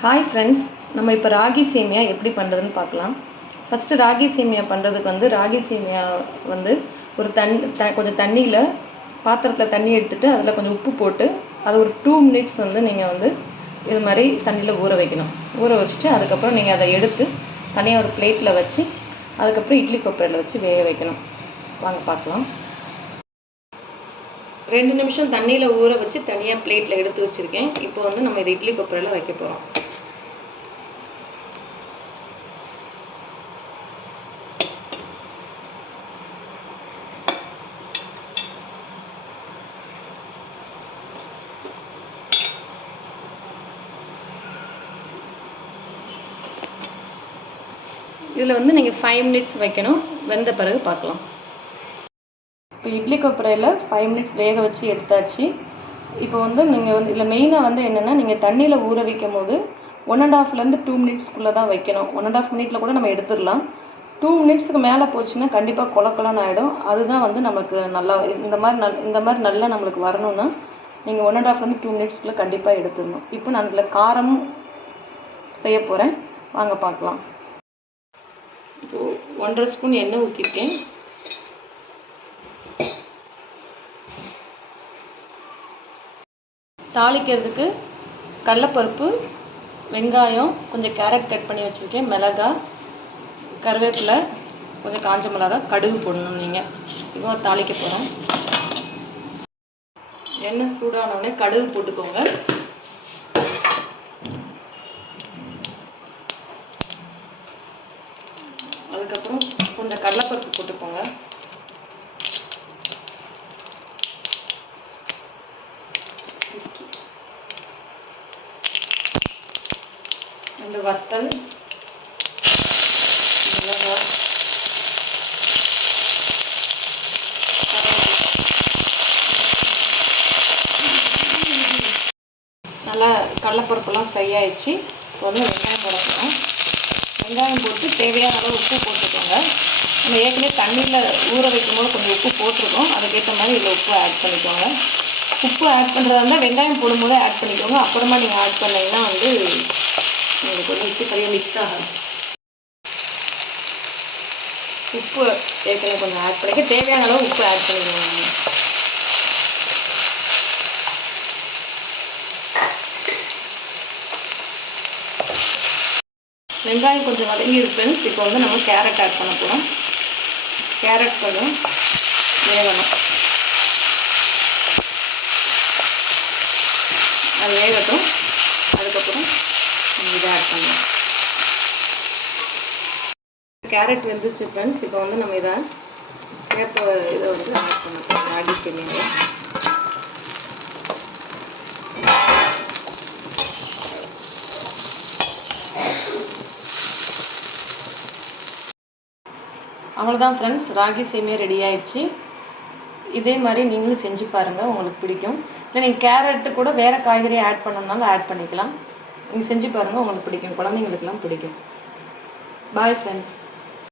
Hi friends, நம்ம இப்போ ராகி சேமியா எப்படி பண்ணுறதுன்னு பார்க்கலாம். ஃபஸ்ட்டு ராகி சேமியா பண்ணுறதுக்கு ராகி சேமியா ஒரு கொஞ்சம் தண்ணியில் பாத்திரத்தில் தண்ணி எடுத்துகிட்டு அதில் கொஞ்சம் உப்பு போட்டு அது ஒரு 2 மினிட்ஸ் நீங்கள் இது மாதிரி தண்ணியில் ஊற வைக்கணும். ஊற வச்சுட்டு அதுக்கப்புறம் நீங்கள் அதை எடுத்து தனியாக ஒரு பிளேட்டில் வச்சு அதுக்கப்புறம் இட்லி கொப்பரையில் வச்சு வேக வைக்கணும். வாங்க பார்க்கலாம். 2 நிமிஷம் தண்ணியில் ஊற வச்சு தனியாக பிளேட்டில் எடுத்து வச்சுருக்கேன். இப்போ நம்ம இதை இட்லி கொப்பரையில் வைக்க போகிறோம். இதில் நீங்கள் 5 மினிட்ஸ் வைக்கணும். வெந்த பிறகு பார்க்கலாம். இப்போ இட்லி கொப்பரையில் 5 மினிட்ஸ் வேக வச்சு எடுத்தாச்சு. இப்போ நீங்கள் இதில் மெயினாக என்னென்னா, நீங்கள் தண்ணியில் ஊற வைக்கும் போது 1.5லேருந்து 2 மினிட்ஸ்க்குள்ளே தான் வைக்கணும். 1.5 மினிட்டில் கூட நம்ம எடுத்துடலாம். 2 மினிட்ஸுக்கு மேலே போச்சுன்னா கண்டிப்பாக கொலக்கொலன்னு ஆகிடும். அதுதான் நமக்கு நல்லா இந்த மாதிரி நல்லா நம்மளுக்கு வரணும்னா நீங்கள் 1.5லேருந்து 2 மினிட்ஸ்க்குள்ளே கண்டிப்பாக எடுத்துடணும். இப்போ நான் இதில் காரமும் செய்ய போகிறேன். வாங்க பார்க்கலாம். இப்போது 1.5 ஸ்பூன் எண்ணெய் ஊற்றிருக்கேன். தாளிக்கிறதுக்கு கடலைப்பருப்பு, வெங்காயம், கொஞ்சம் கேரட் கட் பண்ணி வச்சுருக்கேன், மிளகாய், கருவேப்பிலை, கொஞ்சம் காஞ்ச மிளகாய், கடுகு போடணும். நீங்கள் இப்போ தாளிக்க போகிறோம். எண்ணெய் சூடானவுடனே கடுகு போட்டுக்கோங்க. அதுக்கப்புறம் கொஞ்சம் கடலைப்பருப்பு போட்டுக்கோங்க. இந்த வத்தல், மிளகாய், நல்லா கடலைப்பருப்புலாம் ஃப்ரை ஆயிடுச்சு. இப்போ வெங்காயம் போடணும். வெங்காயம் போட்டு தேவையான அளவு உப்பு போட்டுக்கோங்க. நம்ம ஏற்கனவே தண்ணியில் ஊற வைக்கும்போது கொஞ்சம் உப்பு போட்டிருக்கோம். அதுக்கேற்ற மாதிரி இதில் உப்பு ஆட் பண்ணிக்கோங்க. உப்பு ஆட் பண்ணுறதா இருந்தால் வெங்காயம் போடும்போதே ஆட் பண்ணிக்கோங்க. அப்புறமா நீங்கள் ஆட் பண்ணிங்கன்னா உங்களுக்கு இட்லி கறியை மிக்ஸ் ஆகும். உப்பு ஏற்கனவே கொஞ்சம் ஆட் பண்ணிக்க, தேவையான அளவு உப்பு ஆட் பண்ணிக்கோங்க. வெங்காயம் கொஞ்சம் வதங்கி இருப்பேன். இப்போ நம்ம கேரட் ஆட் பண்ண போகிறோம். கேரட் கொஞ்சம் வேகணும். அது வேகட்டும். அதுக்கப்புறம் இதை ஆட் பண்ணலாம். கேரட் வெந்துச்சு ஃப்ரெண்ட்ஸ். இப்போ நம்ம இதை ஆட் பண்ண போகிறோம். ராகி சேமியா அவ்வளோதான் ஃப்ரெண்ட்ஸ், ராகி சேமியா ரெடி ஆயிடுச்சு. இதே மாதிரி நீங்களும் செஞ்சு பாருங்கள், உங்களுக்கு பிடிக்கும். இல்லை நீங்கள் கேரட்டு கூட வேறு காய்கறி ஆட் பண்ணணுன்னாலும் ஆட் பண்ணிக்கலாம். நீங்கள் செஞ்சு பாருங்கள், உங்களுக்கு பிடிக்கும். குழந்தைங்களுக்கெல்லாம் பிடிக்கும். Bye friends.